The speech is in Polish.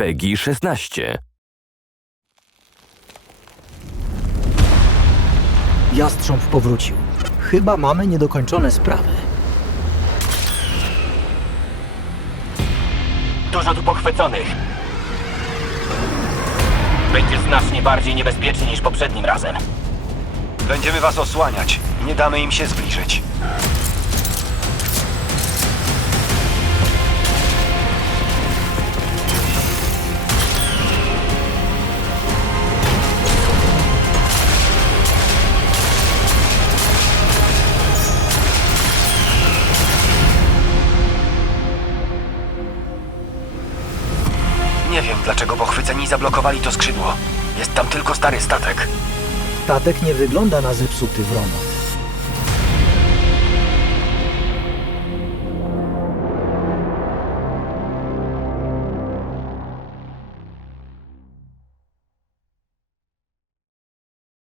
PEGI 16. Jastrząb powrócił. Chyba mamy niedokończone sprawy. Dużo tu pochwyconych. Będzie znacznie bardziej niebezpiecznie niż poprzednim razem. Będziemy was osłaniać. Nie damy im się zbliżyć. Nie wiem, dlaczego pochwyceni zablokowali to skrzydło. Jest tam tylko stary statek. Statek nie wygląda na zepsuty wrono.